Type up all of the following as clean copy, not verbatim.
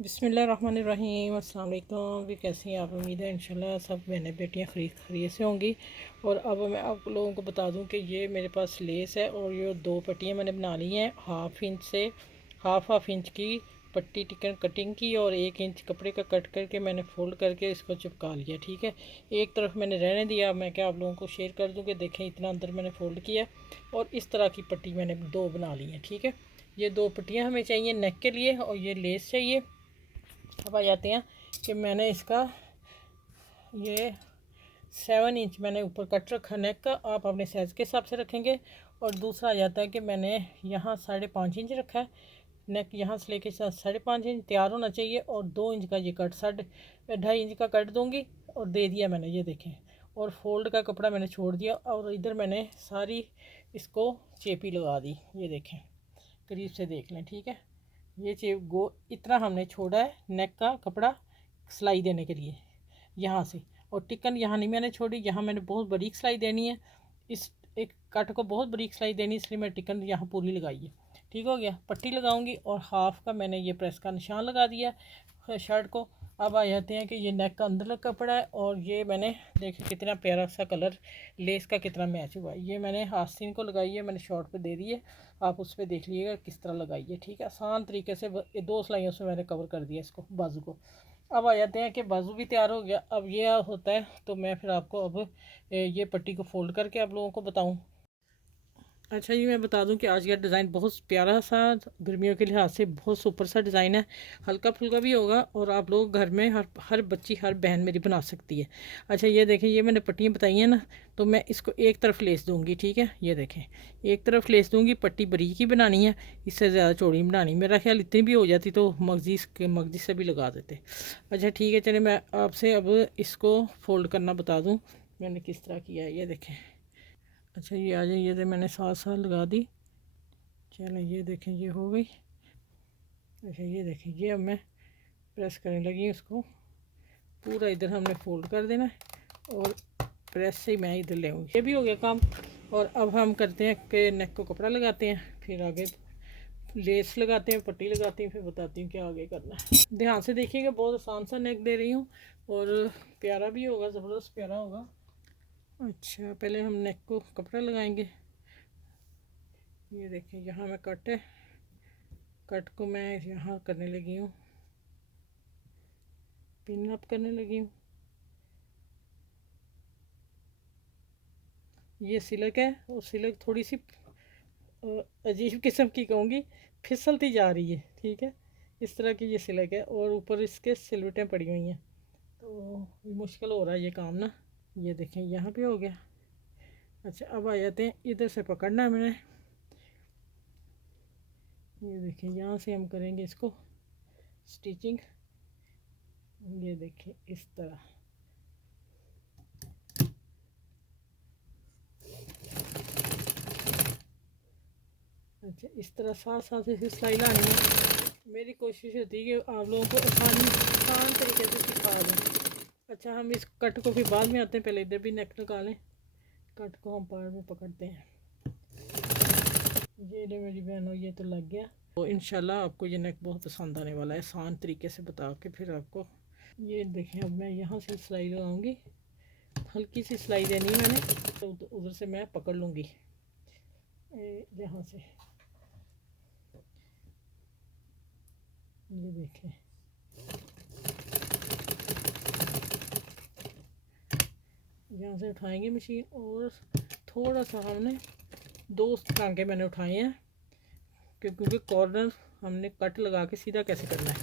बिस्मिल्लाहिर्रहमानिर्रहीम। अस्सलाम वालेकुम। भी कैसी हैं आप? उम्मीद है इंशाल्लाह सब बहनें बेटियां खरीद से होंगी। और अब मैं आप लोगों को बता दूं कि ये मेरे पास लेस है और ये दो पट्टियां मैंने बना ली हैं हाफ इंच से हाफ इंच की पट्टी टिकन कटिंग की और 1 इंच कपड़े का कट करके मैंने फ़ोल्ड करके इसको चिपका लिया। ठीक है, एक तरफ मैंने रहने दिया। मैं क्या आप लोगों को शेयर कर दूं कि देखें इतना अंदर मैंने फ़ोल्ड किया और इस तरह की पट्टी मैंने दो बना ली है। ठीक है, ये दो पट्टियाँ हमें चाहिए नेक के लिए और ये लेस चाहिए। अब आ जाते हैं कि मैंने इसका ये 7 इंच मैंने ऊपर कट रखा नेक का, आप अपने साइज़ के हिसाब से रखेंगे। और दूसरा आ जाता है कि मैंने यहाँ 5.5 इंच रखा है नेक, यहाँ से लेके 5.5 इंच तैयार होना चाहिए। और 2 इंच का ये कट 2.5 इंच का कट दूँगी और दे दिया मैंने, ये देखें। और फोल्ड का कपड़ा मैंने छोड़ दिया और इधर मैंने सारी इसको चेपी लगा दी। ये देखें, करीब से देख लें। ठीक है, ये चेप गो इतना हमने छोड़ा है नेक का कपड़ा सिलाई देने के लिए यहाँ से। और टिकन यहाँ नहीं मैंने छोड़ी, यहाँ मैंने बहुत बारीक सिलाई देनी है। इस एक कट को बहुत बारीक सिलाई देनी, इसलिए मैं टिकन यहाँ पूरी लगाई है। ठीक हो गया, पट्टी लगाऊंगी और हाफ का मैंने ये प्रेस का निशान लगा दिया शर्ट को। अब आ जाते हैं कि ये नेक का अंदर का कपड़ा है और ये मैंने देखिए कितना प्यारा सा कलर लेस का कितना मैच हुआ है। ये मैंने आस्तीन को लगाई है, मैंने शॉर्ट पे दे दी है, आप उस पर देख लीजिएगा किस तरह लगाई है। ठीक है, आसान तरीके से दो सिलाइयों से मैंने कवर कर दिया इसको बाजू को। अब आ जाते हैं कि बाजू भी तैयार हो गया। अब ये होता है तो मैं फिर आपको अब ये पट्टी को फोल्ड करके आप लोगों को बताऊं। अच्छा जी, मैं बता दूं कि आज का डिज़ाइन बहुत प्यारा सा गर्मियों के लिहाज से बहुत सुपर सा डिज़ाइन है। हल्का फुल्का भी होगा और आप लोग घर में हर बच्ची हर बहन मेरी बना सकती है। अच्छा ये देखें, ये मैंने पट्टियाँ बताई हैं ना, तो मैं इसको एक तरफ लेस दूंगी। ठीक है, ये देखें एक तरफ लेस दूंगी। पट्टी बारीक ही बनानी है, इससे ज़्यादा चौड़ी बनानी। मेरा ख्याल इतनी भी हो जाती तो मगजी से भी लगा देते। अच्छा ठीक है, चलिए मैं आपसे अब इसको फोल्ड करना बता दूँ मैंने किस तरह किया है। ये देखें, अच्छा ये आ जाए, ये तो मैंने साथ साथ लगा दी। चलो ये देखें, ये हो गई। अच्छा ये देखें, ये अब मैं प्रेस करने लगी उसको पूरा, इधर हमने फोल्ड कर देना है और प्रेस से ही मैं इधर ले आऊँगी। ये भी हो गया काम। और अब हम करते हैं कि नेक को कपड़ा लगाते हैं, फिर आगे लेस लगाते हैं, पट्टी लगाती हैं, फिर बताती हूँ क्या आगे करना है। ध्यान से देखिएगा, बहुत आसान सा नेक दे रही हूँ और प्यारा भी होगा, ज़बरदस्त प्यारा होगा। अच्छा पहले हम नेक को कपड़ा लगाएंगे। ये देखिए यहाँ मैं कट को मैं यहाँ करने लगी हूँ, पिन अप करने लगी हूँ। ये सिलक है और सिलक थोड़ी सी अजीब किस्म की कहूँगी, फिसलती जा रही है। ठीक है, इस तरह की ये सिलक है और ऊपर इसके सिलवटें पड़ी हुई हैं, तो मुश्किल हो रहा है ये काम ना। ये देखें यहाँ पे हो गया। अच्छा अब आ जाते हैं, इधर से पकड़ना है मैंने। ये देखें यहाँ से हम करेंगे इसको स्टिचिंग। ये देखें इस तरह। अच्छा इस तरह साथ साथ इसे सिलाई लानी है। मेरी कोशिश होती है कि आप लोगों को आसान तरीके से सिखा दूँ। अच्छा हम इस कट को फिर बाद में आते हैं, पहले इधर भी नेक निकालें। कट को हम पार में पकड़ते हैं। ये ले मेरी बहनों, ये तो लग गया। तो इंशाल्लाह आपको ये नेक बहुत पसंद आने वाला है, आसान तरीके से बता के फिर आपको। ये देखें, अब मैं यहाँ से सिलाई लगाऊंगी, हल्की सी सिलाई देनी है मैंने, तो उधर से मैं पकड़ लूँगी यहाँ से। ये देखें, यहाँ से उठाएंगे मशीन और थोड़ा सा हमने 2 टांके मैंने उठाए हैं, क्योंकि कॉर्नर हमने कट लगा के सीधा कैसे करना है।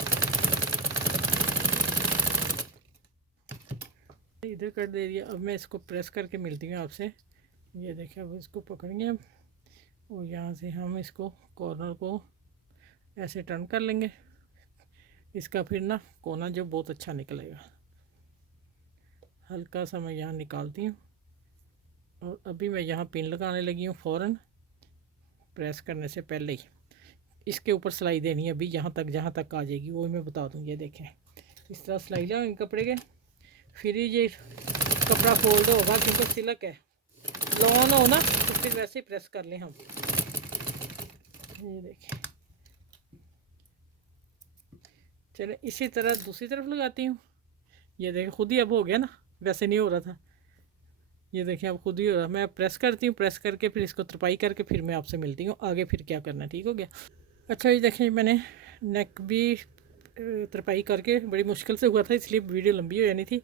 इधर कट दे दिया। अब मैं इसको प्रेस करके मिलती हूँ आपसे। ये देखिए, अब इसको पकड़ेंगे हम और यहाँ से हम इसको कॉर्नर को ऐसे टर्न कर लेंगे। इसका फिर ना कोना जो बहुत अच्छा निकलेगा। हल्का सा मैं यहाँ निकालती हूँ और अभी मैं यहाँ पिन लगाने लगी हूँ फ़ौरन प्रेस करने से पहले ही। इसके ऊपर सिलाई देनी है अभी, जहाँ तक आ जाएगी वो मैं बता दूँ। ये देखें इस तरह सिलाई लगाएंगे कपड़े के, फिर ये कपड़ा फोल्ड होगा, क्योंकि सिलक है। लॉन हो ना तो फिर वैसे ही प्रेस कर लें हम। ये देखें चले इसी तरह दूसरी तरफ लगाती हूँ। ये देखिए खुद ही अब हो गया ना, वैसे नहीं हो रहा था। ये देखिए अब खुद ही हो रहा है। मैं प्रेस करती हूँ, प्रेस करके फिर इसको तरपाई करके फिर मैं आपसे मिलती हूँ आगे फिर क्या करना है। ठीक हो गया। अच्छा ये देखिए मैंने नेक भी तरपाई करके बड़ी मुश्किल से हुआ था, इसलिए वीडियो लंबी हो जानी थी।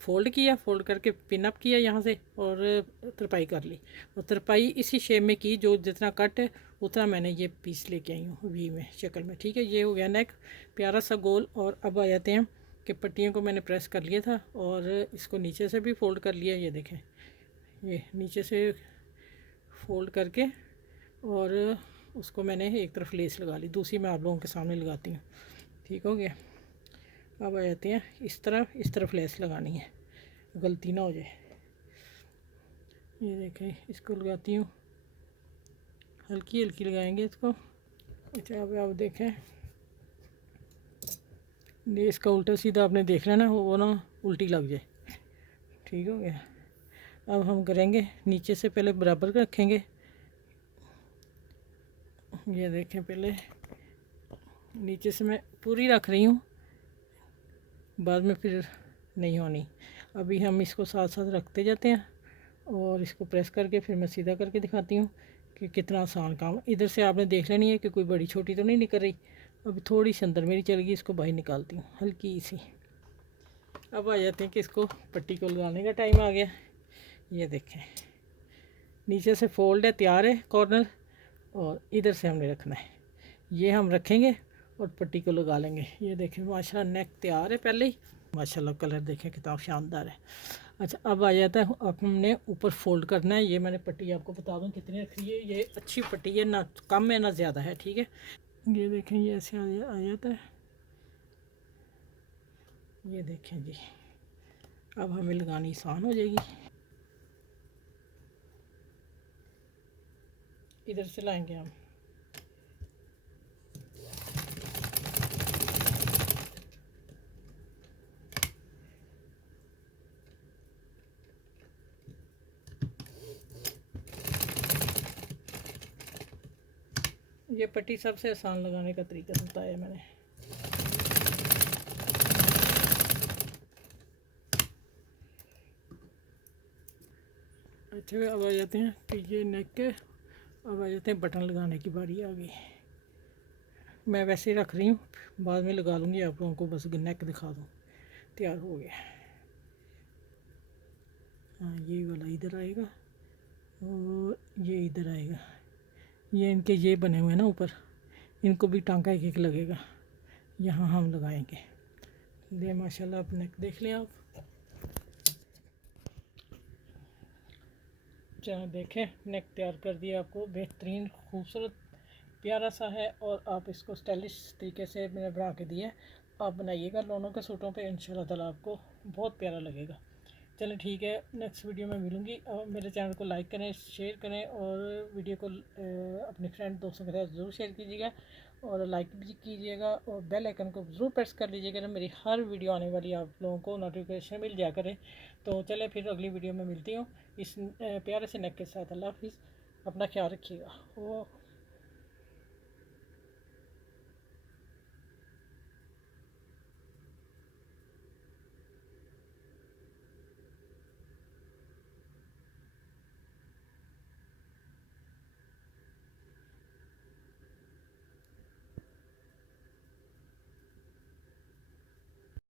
फ़ोल्ड किया, फ़ोल्ड करके पिन अप किया यहाँ से और तरपाई कर ली। और तरपाई इसी शेप में की, जो जितना कट है उतना मैंने ये पीस लेके आई हूँ वी में शक्ल में। ठीक है, ये हो गया नेक प्यारा सा गोल। और अब आ जाते हैं कि पट्टियों को मैंने प्रेस कर लिया था और इसको नीचे से भी फ़ोल्ड कर लिया। ये देखें, ये नीचे से फ़ोल्ड करके और उसको मैंने एक तरफ लेस लगा ली, दूसरी मैं आप लोगों के सामने लगाती हूँ। ठीक हो गया। अब आ जाते हैं इस तरफ लेस लगानी है, गलती ना हो जाए। ये देखें इसको लगाती हूँ, हल्की हल्की लगाएंगे इसको। अच्छा अब आप देखें लेस का उल्टा सीधा आपने देखना ना, वो ना उल्टी लग जाए। ठीक हो गया। अब हम करेंगे नीचे से पहले बराबर रखेंगे। ये देखें पहले नीचे से मैं पूरी रख रही हूँ, बाद में फिर नहीं होनी। अभी हम इसको साथ साथ रखते जाते हैं और इसको प्रेस करके फिर मैं सीधा करके दिखाती हूँ कि कितना आसान काम। इधर से आपने देख लेनी है कि कोई बड़ी छोटी तो नहीं निकल रही। अभी थोड़ी सी अंदर मेरी चल गई, इसको बाहर निकालती हूँ हल्की सी। अब आ जाते हैं कि इसको पट्टी को लगाने का टाइम आ गया। ये देखें नीचे से फोल्ड है, तैयार है कॉर्नर, और इधर से हमने रखना है। ये हम रखेंगे और पट्टी को लगा लेंगे। ये देखें माशाल्लाह नेक तैयार है पहले ही। माशाल्लाह कलर देखें कितना शानदार है। अच्छा अब आ जाता है, अब हमने ऊपर फोल्ड करना है। ये मैंने पट्टी आपको बता दूं कितनी रखी है। ये अच्छी पट्टी है, ना कम है ना ज़्यादा है। ठीक है, ये देखें ये ऐसे आ जाता है। ये देखें जी, अब हमें लगानी आसान हो जाएगी। इधर से लाएंगे हम। ये पट्टी सबसे आसान लगाने का तरीका बताया मैंने। अच्छा अब आ जाते हैं कि ये नेक के, अब आ जाते हैं बटन लगाने की बारी आ गई। मैं वैसे ही रख रही हूँ, बाद में लगा लूँगी आप लोगों को, बस नेक दिखा दूँ। तैयार हो गया। हाँ ये वाला इधर आएगा और ये इधर आएगा। ये इनके ये बने हुए हैं ना ऊपर, इनको भी टांका एक एक लगेगा। यहाँ हम लगाएंगे। ये माशाल्लाह आप नेक देख लें आप। चलो देखें नेक तैयार कर दिया आपको, बेहतरीन खूबसूरत प्यारा सा है। और आप इसको स्टाइलिश तरीके से मैंने बना के दिया है। आप बनाइएगा दोनों के सूटों पे, इंशाल्लाह ताला आपको बहुत प्यारा लगेगा। चलें ठीक है, नेक्स्ट वीडियो में मिलूँगी। और मेरे चैनल को लाइक करें, शेयर करें और वीडियो को अपने फ्रेंड दोस्तों के साथ ज़रूर शेयर कीजिएगा और लाइक भी कीजिएगा और बेल आइकन को ज़रूर प्रेस कर लीजिएगा ना, मेरी हर वीडियो आने वाली आप लोगों को नोटिफिकेशन मिल जाया करे। तो चले फिर अगली वीडियो में मिलती हूँ इस प्यारे से नेक के साथ। अल्लाह हाफिज़, अपना ख्याल रखिएगा। वो